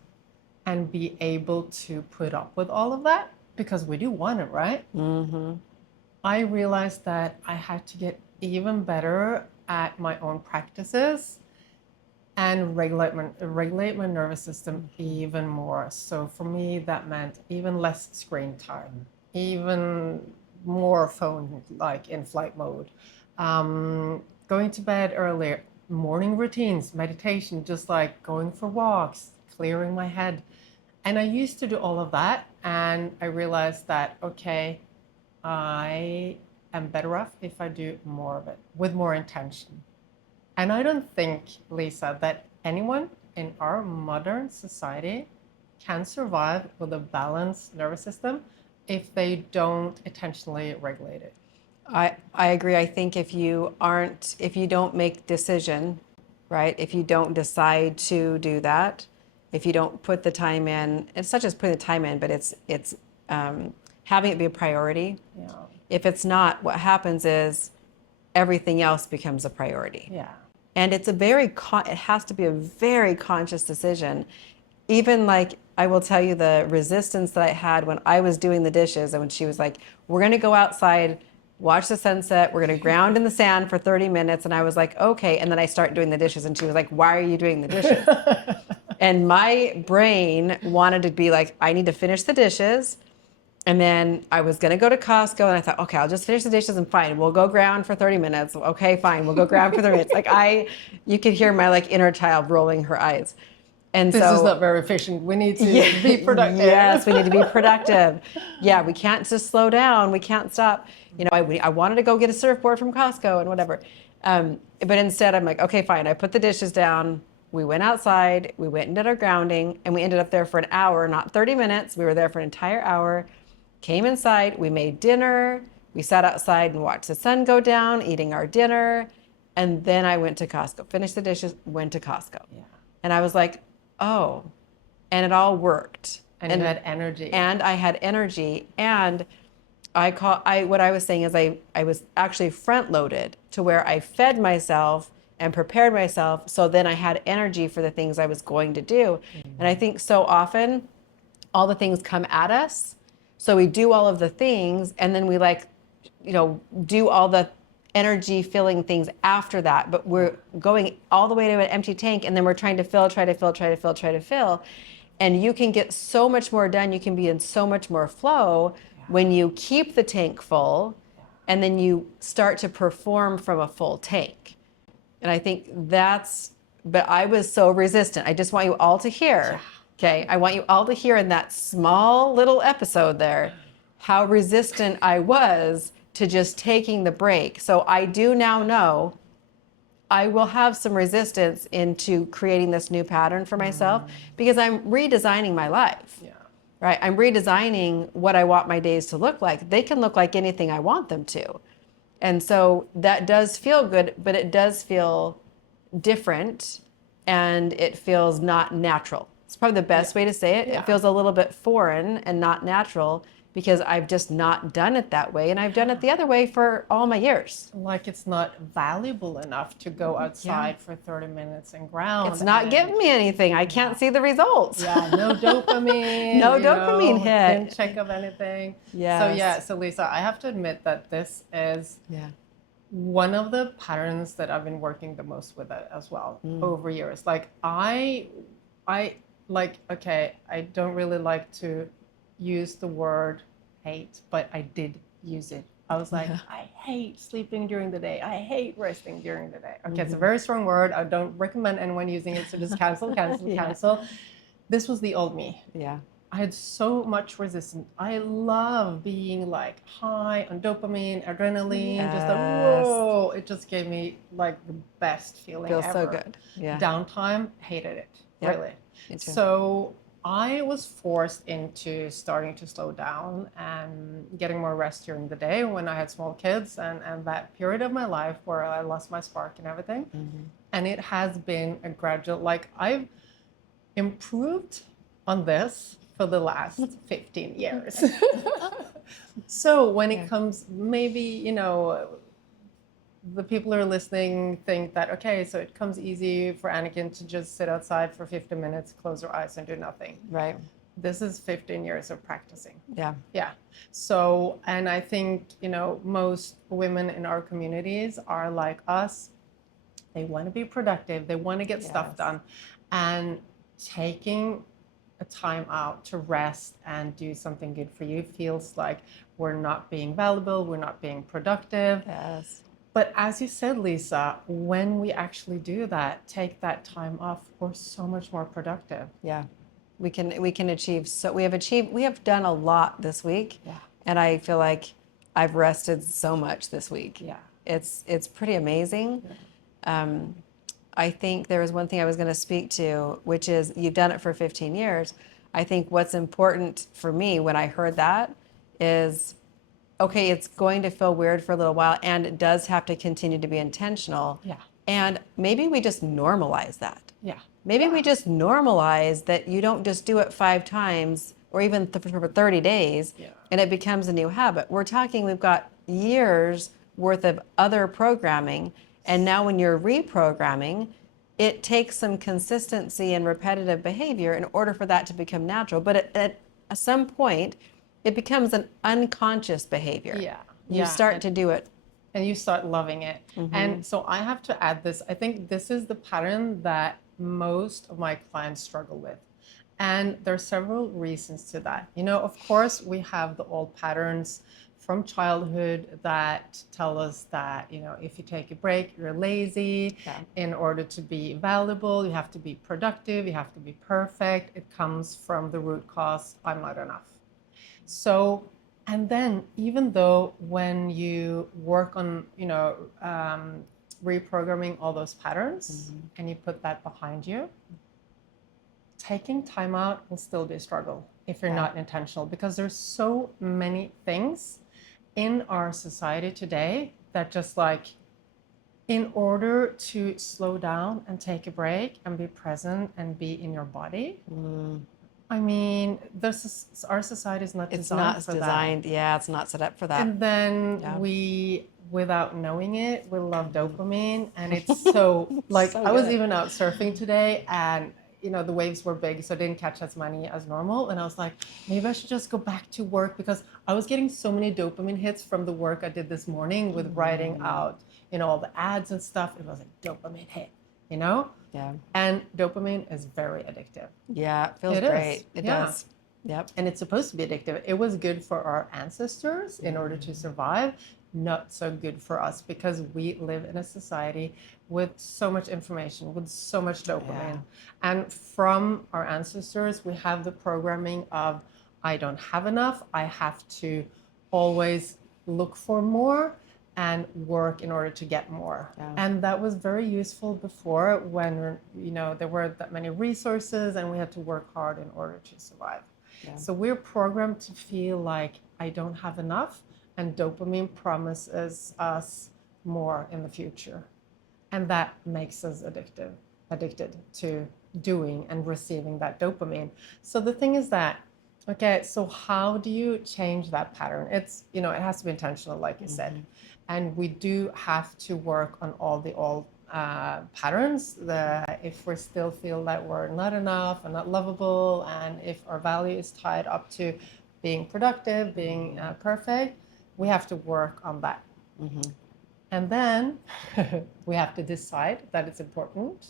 and be able to put up with all of that, because we do want it, right? I realized that I had to get even better at my own practices and regulate my nervous system even more. So for me, that meant even less screen time, even more phone, like in flight mode, going to bed earlier, morning routines, meditation, just like going for walks, clearing my head. And I used to do all of that, and I realized that, okay, I am better off if I do more of it with more intention. And I don't think, Lisa, that anyone in our modern society can survive with a balanced nervous system if they don't intentionally regulate it. I agree. I think if you don't make decision, right? If you don't decide to do that, if you don't put the time in, it's not just putting the time in, but it's having it be a priority. Yeah. If it's not, what happens is everything else becomes a priority. Yeah. And it's it has to be a very conscious decision. Even like, I will tell you the resistance that I had when I was doing the dishes, and when she was like, we're going to go outside, watch the sunset, we're going to ground in the sand for 30 minutes. And I was like, okay. And then I start doing the dishes, and she was like, why are you doing the dishes? And my brain wanted to be like, I need to finish the dishes. And then I was going to go to Costco, and I thought, okay, I'll just finish the dishes and fine. We'll go ground for 30 minutes. Okay, fine. We'll go ground for 30 minutes. Like you could hear my like inner child rolling her eyes. And this is not very efficient. We need to be productive. Yes, we need to be productive. Yeah, we can't just slow down. We can't stop. I wanted to go get a surfboard from Costco and whatever. But instead I'm like, okay, fine. I put the dishes down. We went outside. We went and did our grounding, and we ended up there for an hour, not 30 minutes. We were there for an entire hour. Came inside. We made dinner. We sat outside and watched the sun go down, eating our dinner. And then I went to Costco, finished the dishes, went to Costco. Yeah. And I was like, oh, and it all worked. And you had energy. And I had energy. And what I was saying is I was actually front loaded to where I fed myself and prepared myself. So then I had energy for the things I was going to do. And I think so often all the things come at us. So we do all of the things, and then we do all the energy filling things after that. But we're going all the way to an empty tank, and then we're trying to try to fill. And you can get so much more done. You can be in so much more flow when you keep the tank full, and then you start to perform from a full tank. And I think but I was so resistant. I just want you all to hear, okay? I want you all to hear in that small little episode there, how resistant I was to just taking the break. So I do now know I will have some resistance into creating this new pattern for myself because I'm redesigning my life. Yeah. Right? I'm redesigning what I want my days to look like. They can look like anything I want them to. And so that does feel good, but it does feel different and it feels not natural. It's probably the best way to say it. Yeah. It feels a little bit foreign and not natural because I've just not done it that way. And I've done it the other way for all my years. Like it's not valuable enough to go outside for 30 minutes and ground. It's not giving me anything. I can't see the results. Yeah, no dopamine. No dopamine hit. Didn't check of anything. Yes. So Lisa, I have to admit that this is one of the patterns that I've been working the most with it as well over years. Like I like, okay, I don't really like to use the word hate, but I did use it. I was like, I hate sleeping during the day. I hate resting during the day. Okay, it's a very strong word. I don't recommend anyone using it, so just cancel. This was the old me. Yeah. I had so much resistance. I love being like high on dopamine, adrenaline, just like, whoa. It just gave me like the best feeling ever. Feels so good. Yeah. Downtime, hated it, really. Me too. So I was forced into starting to slow down and getting more rest during the day when I had small kids and that period of my life where I lost my spark and everything. And it has been a gradual, like I've improved on this for the last 15 years. So when it comes, maybe, you know, the people who are listening think that, okay, so it comes easy for Anakin to just sit outside for 50 minutes, close her eyes and do nothing. Right. This is 15 years of practicing. Yeah. Yeah. So, and I think, you know, most women in our communities are like us. They want to be productive. They want to get stuff done. And taking a time out to rest and do something good for you feels like we're not being valuable, we're not being productive. Yes. But as you said, Lisa, when we actually do that, take that time off, we're so much more productive. Yeah. We can achieve, so we have done a lot this week. Yeah. And I feel like I've rested so much this week. Yeah. It's pretty amazing. Yeah. I think there was one thing I was going to speak to, which is you've done it for 15 years. I think what's important for me when I heard that is, okay, it's going to feel weird for a little while and it does have to continue to be intentional. Yeah. And maybe we just normalize that. Yeah. Maybe we just normalize that you don't just do it 5 times or even for 30 days and it becomes a new habit. We're talking, we've got years worth of other programming. And now when you're reprogramming, it takes some consistency and repetitive behavior in order for that to become natural. But at some point, it becomes an unconscious behavior. Yeah. You start to do it. And you start loving it. And so I have to add this. I think this is the pattern that most of my clients struggle with. And there are several reasons to that. You know, of course, we have the old patterns from childhood that tell us that, you know, if you take a break, you're lazy. Yeah. In order to be valuable, you have to be productive, you have to be perfect. It comes from the root cause, I'm not enough. So, and then even though when you work on, you know, reprogramming all those patterns and you put that behind you, taking time out will still be a struggle if you're not intentional, because there's so many things in our society today that just like, in order to slow down and take a break and be present and be in your body, I mean, our society is not designed for that. Yeah, it's not set up for that. And then we, without knowing it, we love dopamine, and it's so like so I was good. even out surfing today, and you know the waves were big, so I didn't catch as many as normal. And I was like, maybe I should just go back to work, because I was getting so many dopamine hits from the work I did this morning with writing out, you know, all the ads and stuff. It was a dopamine hit, you know. Yeah. And dopamine is very addictive. Yeah, it feels great. It does. Yep. And it's supposed to be addictive. It was good for our ancestors in order to survive, not so good for us, because we live in a society with so much information, with so much dopamine. And from our ancestors, we have the programming of, I don't have enough, I have to always look for more. and work in order to get more. Yeah. And that was very useful before when, there weren't that many resources and we had to work hard in order to survive. Yeah. So we're programmed to feel like I don't have enough, and dopamine promises us more in the future. And that makes us addicted to doing and receiving that dopamine. So the thing is that, okay, so how do you change that pattern? It's, it has to be intentional, like you said. And we do have to work on all the old patterns. If we still feel that we're not enough and not lovable, and if our value is tied up to being productive, being perfect, we have to work on that. And then we have to decide that it's important.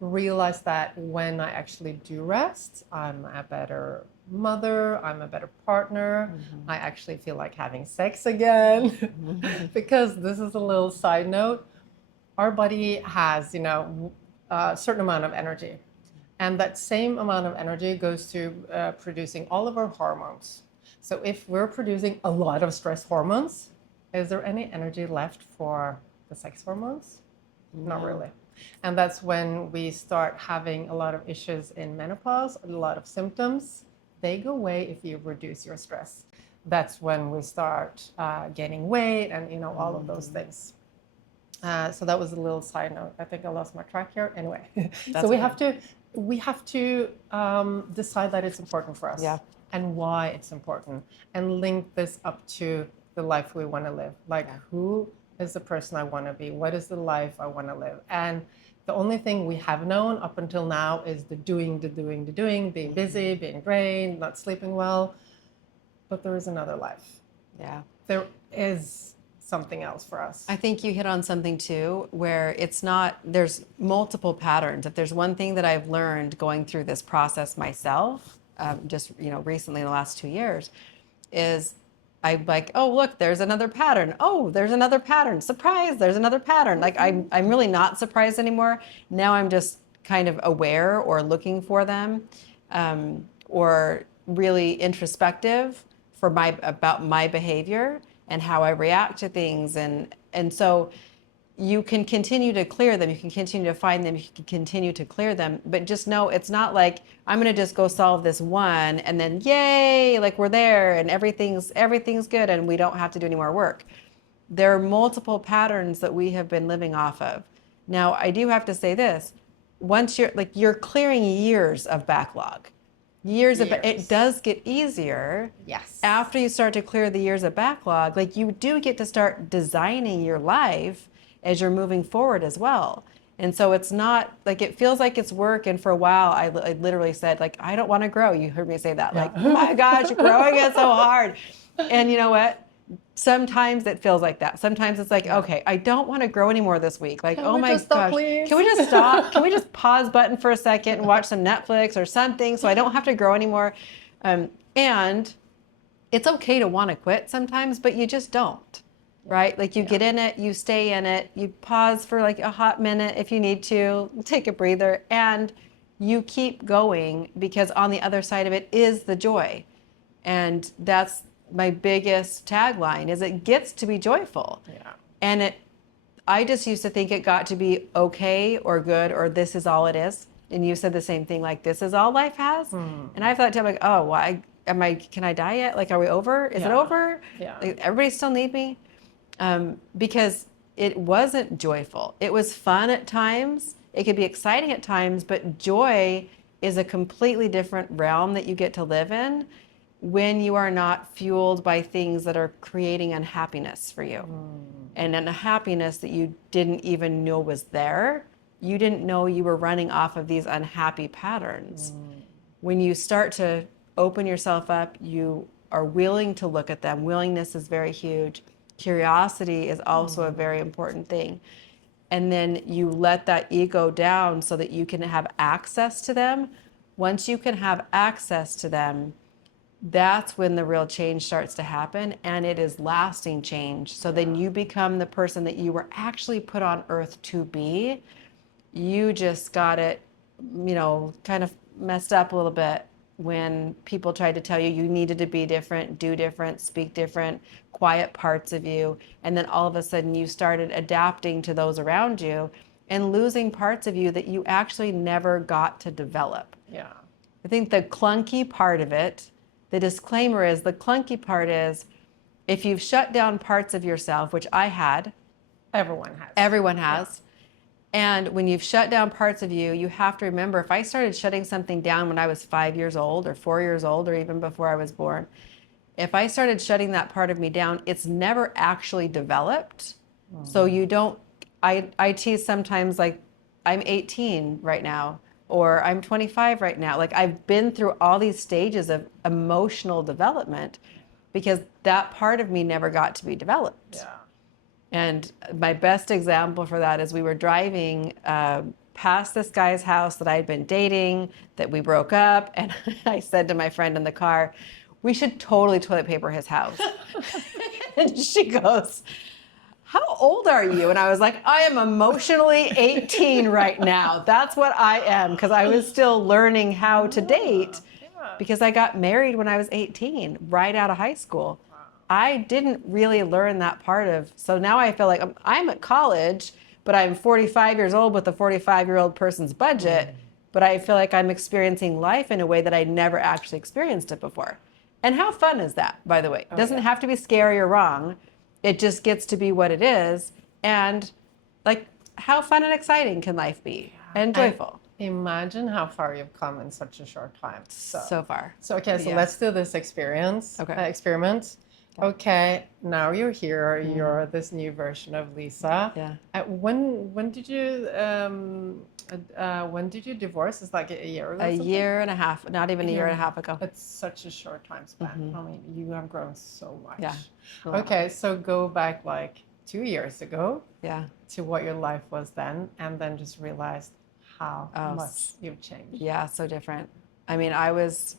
Realize that when I actually do rest, I'm a better mother, I'm a better partner. I actually feel like having sex again. Because this is a little side note. Our body has, a certain amount of energy. And that same amount of energy goes to producing all of our hormones. So if we're producing a lot of stress hormones, is there any energy left for the sex hormones? No. Not really. And that's when we start having a lot of issues in menopause, a lot of symptoms. They go away if you reduce your stress. That's when we start gaining weight and, all of those things. So that was a little side note. I think I lost my track here. Anyway, so we have to decide that it's important for us, and why it's important, and link this up to the life we want to live. Like, who is the person I want to be? What is the life I want to live? And the only thing we have known up until now is the doing, being busy, being drained, not sleeping well. But there is another life. Yeah. There is something else for us. I think you hit on something too, where it's not, there's multiple patterns. If there's one thing that I've learned going through this process myself, just, recently in the last 2 years, is I'm like, oh, look, there's another pattern. Oh, there's another pattern. Surprise, there's another pattern. Like I'm really not surprised anymore. Now I'm just kind of aware or looking for them, or really introspective about my behavior and how I react to things. And so you can continue to clear them. You can continue to find them. You can continue to clear them. But just know it's not like I'm going to just go solve this one and then yay, like we're there and everything's good and we don't have to do any more work. There are multiple patterns that we have been living off of. Now, I do have to say this. Once you're clearing years of backlog. It does get easier. Yes. After you start to clear the years of backlog, like you do get to start designing your life as you're moving forward as well. And so it's not like, it feels like it's work. And for a while, I literally said, like, I don't want to grow. You heard me say that. Like, oh my gosh, growing is so hard. And you know what? Sometimes it feels like that. Sometimes it's like, okay, I don't want to grow anymore this week. Like, oh my gosh, can we just stop? Can we just pause button for a second and watch some Netflix or something so I don't have to grow anymore? And it's okay to want to quit sometimes, but you just don't. Right? Like you get in it, you stay in it, you pause for like a hot minute if you need to, take a breather, and you keep going because on the other side of it is the joy. And that's my biggest tagline, is it gets to be joyful. Yeah. And I just used to think it got to be okay or good or this is all it is. And you said the same thing, like this is all life has. And I thought, like, oh, well, can I die yet? Like, are we over? Is it over? Yeah. Like, everybody still need me? Because it wasn't joyful. It was fun at times. It could be exciting at times, but joy is a completely different realm that you get to live in when you are not fueled by things that are creating unhappiness for you. And a happiness that you didn't even know was there. You didn't know you were running off of these unhappy patterns. When you start to open yourself up, you are willing to look at them. Willingness is very huge. Curiosity is also a very important thing. And then you let that ego down so that you can have access to them. Once you can have access to them, that's when the real change starts to happen, and it is lasting change. So then you become the person that you were actually put on earth to be. You just got it, kind of messed up a little bit when people tried to tell you you needed to be different, do different, speak different, quiet parts of you, and then all of a sudden you started adapting to those around you and losing parts of you that you actually never got to develop. Yeah. I think the clunky part of it, the disclaimer is, the clunky part is, if you've shut down parts of yourself, which I had. Everyone has. Yeah. And when you've shut down parts of you, you have to remember, if I started shutting something down when I was 5 years old or 4 years old or even before I was born, if I started shutting that part of me down, it's never actually developed. So you don't, I tease sometimes, like, I'm 18 right now, or I'm 25 right now. Like, I've been through all these stages of emotional development because that part of me never got to be developed. Yeah. And my best example for that is we were driving past this guy's house that I'd been dating, that we broke up. And I said to my friend in the car, we should totally toilet paper his house. And she goes, how old are you? And I was like, I am emotionally 18 right now. That's what I am, because I was still learning how to date, because I got married when I was 18, right out of high school. I didn't really learn that part of, so now I feel like I'm at college, but I'm 45 years old with a 45-year-old person's budget, but I feel like I'm experiencing life in a way that I never actually experienced it before. And how fun is that, by the way? It doesn't have to be scary or wrong. It just gets to be what it is. And, like, how fun and exciting can life be? And joyful. Imagine how far you've come in such a short time. So far. So let's do this experiment. Okay, now you're here. You're this new version of Lisa. Yeah. When did you divorce? It's like a year ago. A year and a half, not even a year and a half ago. It's such a short time span. I mean, you have grown so much. Yeah. Okay, so go back like 2 years ago. Yeah. To what your life was then, and then just realized how much you've changed. Yeah, so different. I mean, I was.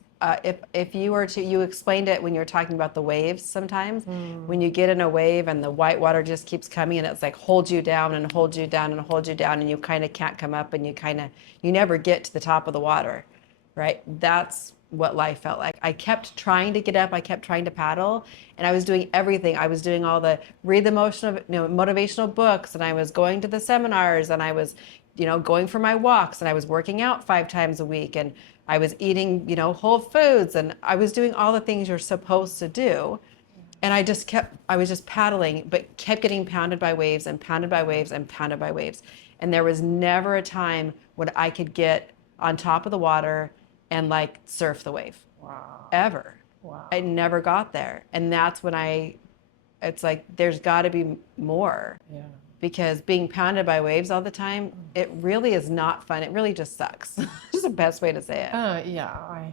If you were to, you explained it when you were talking about the waves sometimes, when you get in a wave and the white water just keeps coming and it's like holds you down and holds you down and holds you down and you kind of can't come up and you never get to the top of the water, right? That's what life felt like. I kept trying to get up, I kept trying to paddle, and I was doing everything. I was doing all the read the motivational books, and I was going to the seminars, and I was going for my walks, and I was working out 5 times a week, and I was eating, whole foods, and I was doing all the things you're supposed to do. And I was just paddling, but kept getting pounded by waves and pounded by waves and pounded by waves. And there was never a time when I could get on top of the water and like surf the wave. Wow. Ever. Wow. I never got there. And that's when it's like, there's got to be more. Yeah. Because being pounded by waves all the time, it really is not fun. It really just sucks. Just the best way to say it. Yeah.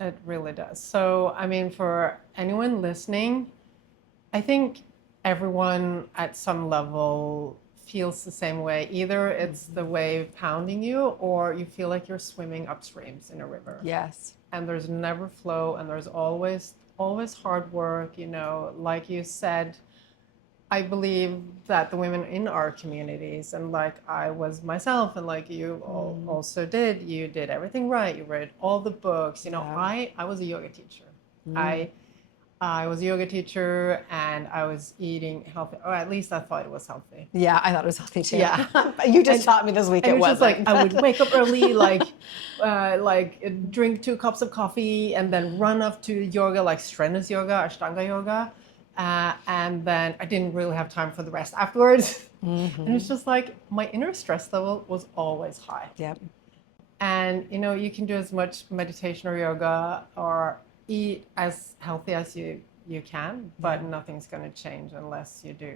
It really does. So, I mean, for anyone listening, I think everyone at some level feels the same way. Either it's the wave pounding you, or you feel like you're swimming upstreams in a river. Yes. And there's never flow, and there's always hard work. Like you said, I believe that the women in our communities, and like I was myself, and like you also did, you did everything right. You read all the books. I was a yoga teacher. I was a yoga teacher, and I was eating healthy, or at least I thought it was healthy. Yeah, I thought it was healthy too. Yeah. You just taught me this week it wasn't. Like I would wake up early, like drink 2 cups of coffee, and then run off to yoga, like strenuous yoga, Ashtanga yoga. And then I didn't really have time for the rest afterwards. And it's just like my inner stress level was always high. Yep. And you can do as much meditation or yoga or eat as healthy as you can, but nothing's going to change unless you do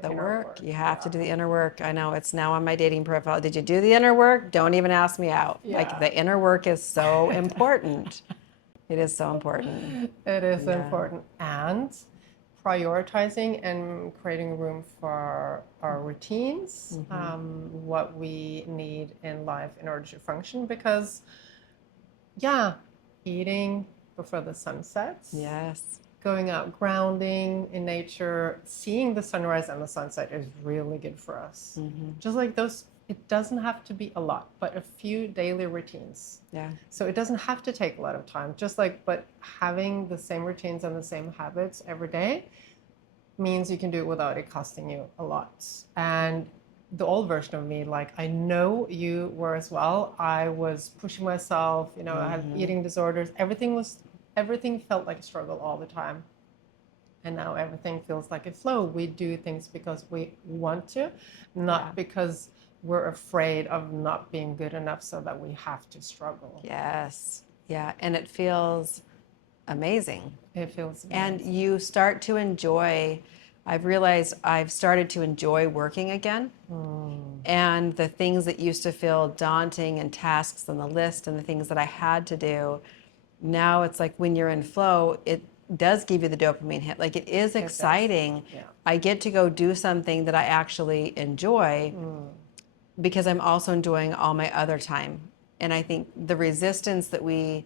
the work. You have to do the inner work. I know it's now on my dating profile. Did you do the inner work? Don't even ask me out. Yeah. Like, the inner work is so important. It is so important. It is important. And prioritizing and creating room for our routines, what we need in life in order to function. Because, eating before the sun sets. Yes. Going out, grounding in nature, seeing the sunrise and the sunset is really good for us. Just like those it doesn't have to be a lot, but a few daily routines. Yeah. So it doesn't have to take a lot of time, but having the same routines and the same habits every day means you can do it without it costing you a lot. And the old version of me, like I know you were as well, I was pushing myself, I had eating disorders. Everything felt like a struggle all the time. And now everything feels like a flow. We do things because we want to, not because we're afraid of not being good enough so that we have to struggle. Yes. Yeah. And it feels amazing. It feels amazing. And you start to enjoy, I've realized I've started to enjoy working again. And the things that used to feel daunting and tasks on the list and the things that I had to do, now it's like when you're in flow, it does give you the dopamine hit. Like it is exciting. Yeah. I get to go do something that I actually enjoy because I'm also enjoying all my other time. And I think the resistance that we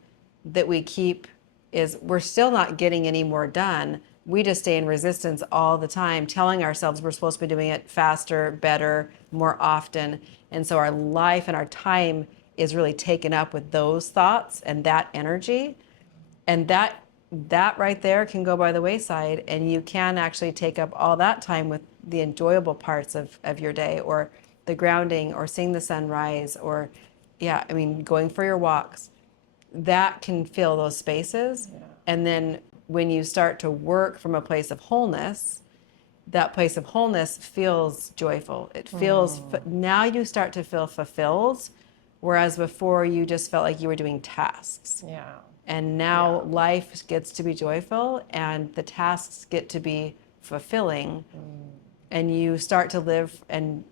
keep is we're still not getting any more done. We just stay in resistance all the time, telling ourselves we're supposed to be doing it faster, better, more often. And so our life and our time is really taken up with those thoughts and that energy. And that right there can go by the wayside, and you can actually take up all that time with the enjoyable parts of your day, or the grounding, or seeing the sunrise, or going for your walks. That can fill those spaces. And then when you start to work from a place of wholeness, that place of wholeness feels joyful. It feels, now you start to feel fulfilled, whereas before you just felt like you were doing tasks. Yeah. And now life gets to be joyful and the tasks get to be fulfilling. And you start to live and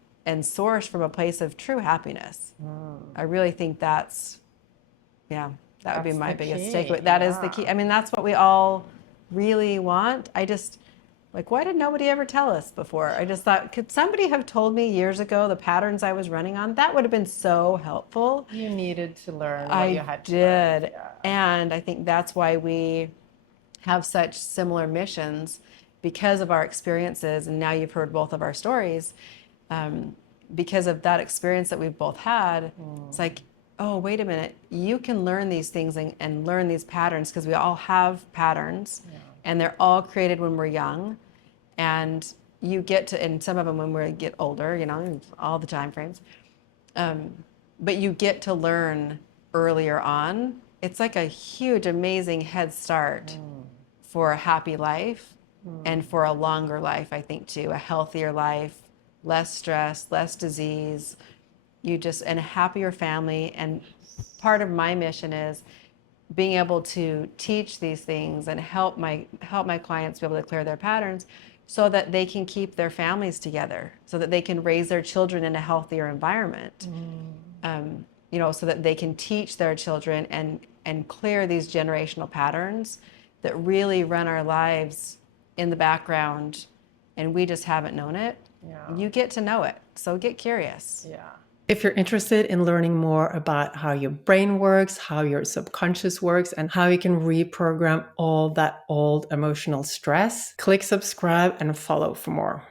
source from a place of true happiness. I really think that's that would be my biggest takeaway. That is the key. I mean, that's what we all really want. I just, like, why did nobody ever tell us before? I just thought, could somebody have told me years ago the patterns I was running on? That would have been so helpful. You needed to learn what you had to learn. I did. Yeah. And I think that's why we have such similar missions, because of our experiences. And now you've heard both of our stories. Because of that experience that we've both had, it's like, oh, wait a minute, you can learn these things and learn these patterns, because we all have patterns, and they're all created when we're young. And you get to, and some of them when we get older, all the time frames. But you get to learn earlier on. It's like a huge, amazing head start for a happy life and for a longer life, I think, too, a healthier life, less stress, less disease. And a happier family. And part of my mission is being able to teach these things and help my clients be able to clear their patterns, so that they can keep their families together, so that they can raise their children in a healthier environment, so that they can teach their children and clear these generational patterns that really run our lives in the background, and we just haven't known it. You get to know it, so get curious. If you're interested in learning more about how your brain works, how your subconscious works, and how you can reprogram all that old emotional stress, click subscribe and follow for more.